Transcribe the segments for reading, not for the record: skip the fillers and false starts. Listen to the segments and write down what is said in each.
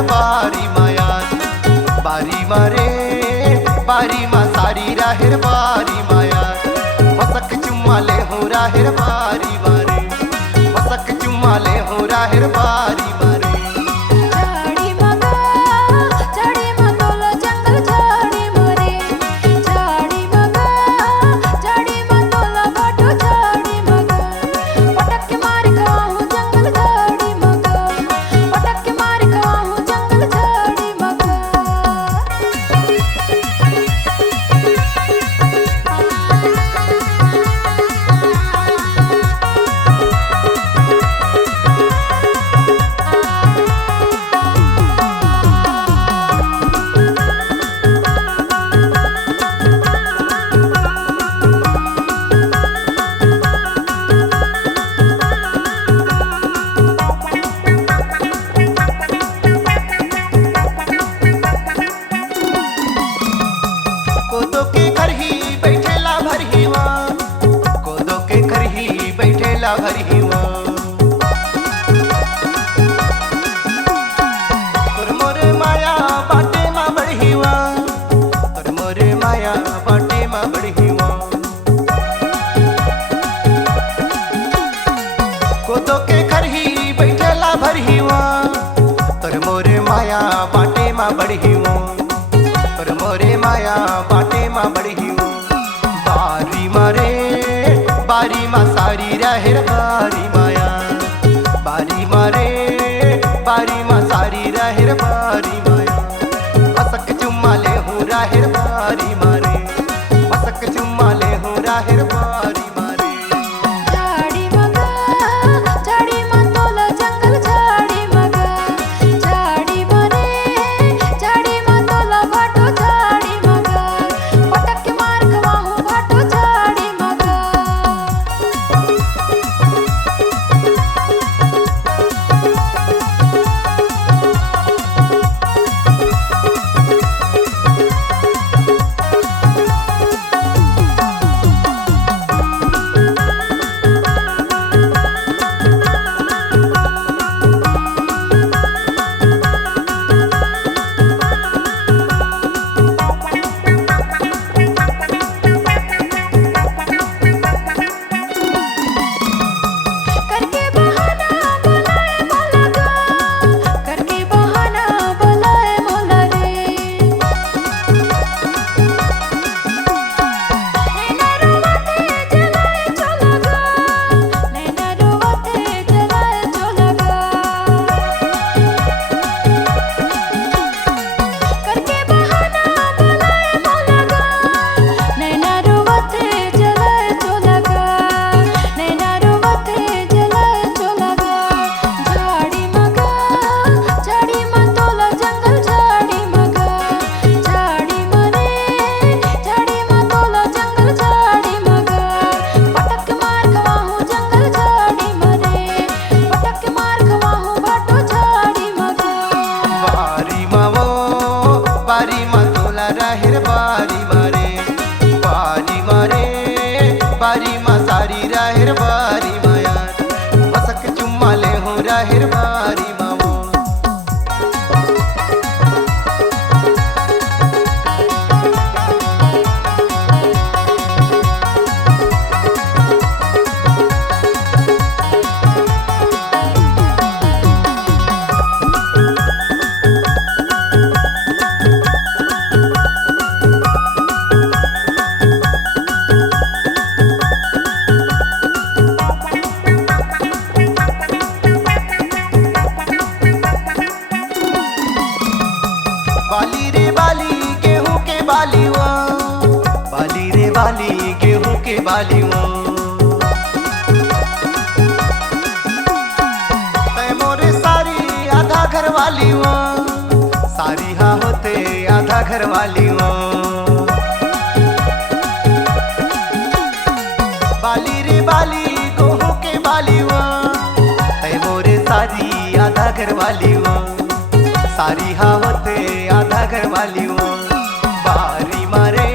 राहिर बारी मायान बारी मारे बारी मा सारी राहिर बारी मायान मसक चुम्माले हो राहिर बारी मारे मसक चुम्माले हो राहिर बारी मारे कोदो के घर ही बैठेला भर ही कोदो के घर ही बैठेला भर ही तोर मोरे माया बाटे मा बढ़ी तोर मोरे माया बाटे मा बढ़ी कोदो के घर ही बैठेला भर ही तोर मोरे माया बाटे मा बढ़ी तोर मोरे माया बाटे मा बढ़ी बारी मारे बारी मा सारी राहिर बारी माया बारी मारे बारी मा सारी राहिर बारी माया मसक चुम्माले हूँ राहिर बारी मारे मसक चुम्माले हूँ राहिर बारी मारे बारी मा तोला राहिर बारी मारे बारी मारे बारी मा सारी राहिर बारी माया मसक चुम्माले हो राहिर बारी मावो बाली रे बाली गेहूं के बाली बाली रे बाली गेहूं के बाली मोरे सारी आधा घर वाली सारी हाँ होते आधा घर वाली बाली रे बाली गेहूं के बाली मोरे सारी आधा घर वाली सारी हाँ होते आधा घर वाली बारी मारे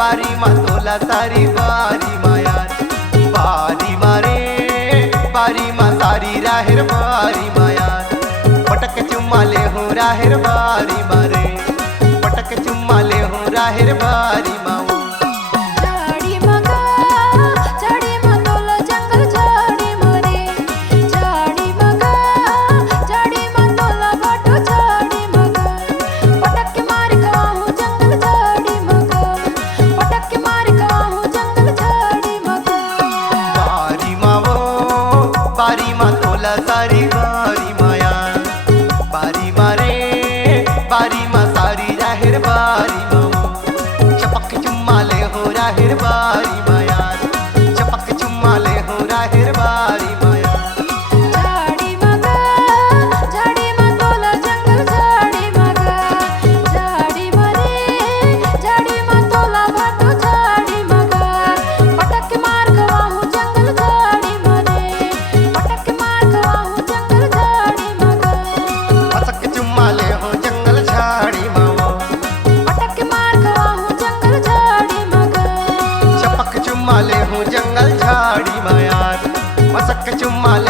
बारी मा तोला सारी बारी माया बारी मारे बारी मा सारी राहिर बारी माया पटक चुम्मा ले हूँ राहिर बारी मारे, पटक चुम्मा ले हूँ राहिर बारी माऊ। झाड़ी मगा झाड़ी मतोला जंगल झाड़ी मरे, झाड़ी मगा झाड़ी मतोला बाटो झाड़ी मगा, पटक के मार खाऊं जंगल झाड़ी मगा, पटक के मार खाऊं जंगल झाड़ी मगा। बारी मावो बारी मा तोला सारी बारी माया, बारी मारे बारी मा सारी राहिर बारी माऊ। चपक चुम्मा ले हो राहिर बारी माया, चपक चुम्मा ले हो राहिर बारी माया। झाड़ी मगा झाड़ी मतोला जंगल झाड़ी मगा, झाड़ी मरे झाड़ी मतोला बाटो झाड़ी मगा, पटक के मार खाऊं जंगल झाड़ी मरे, पटक के मार खाऊं जंगल झाड़ी मगा, मसक चुम्मा ले हो जंगल झाड़ी मावो, पटक के मार खाऊं जंगल झाड़ी मगा। चपक चुम्मा ले हूँ जंगल झाड़ी माया, मसक चुम्मा ले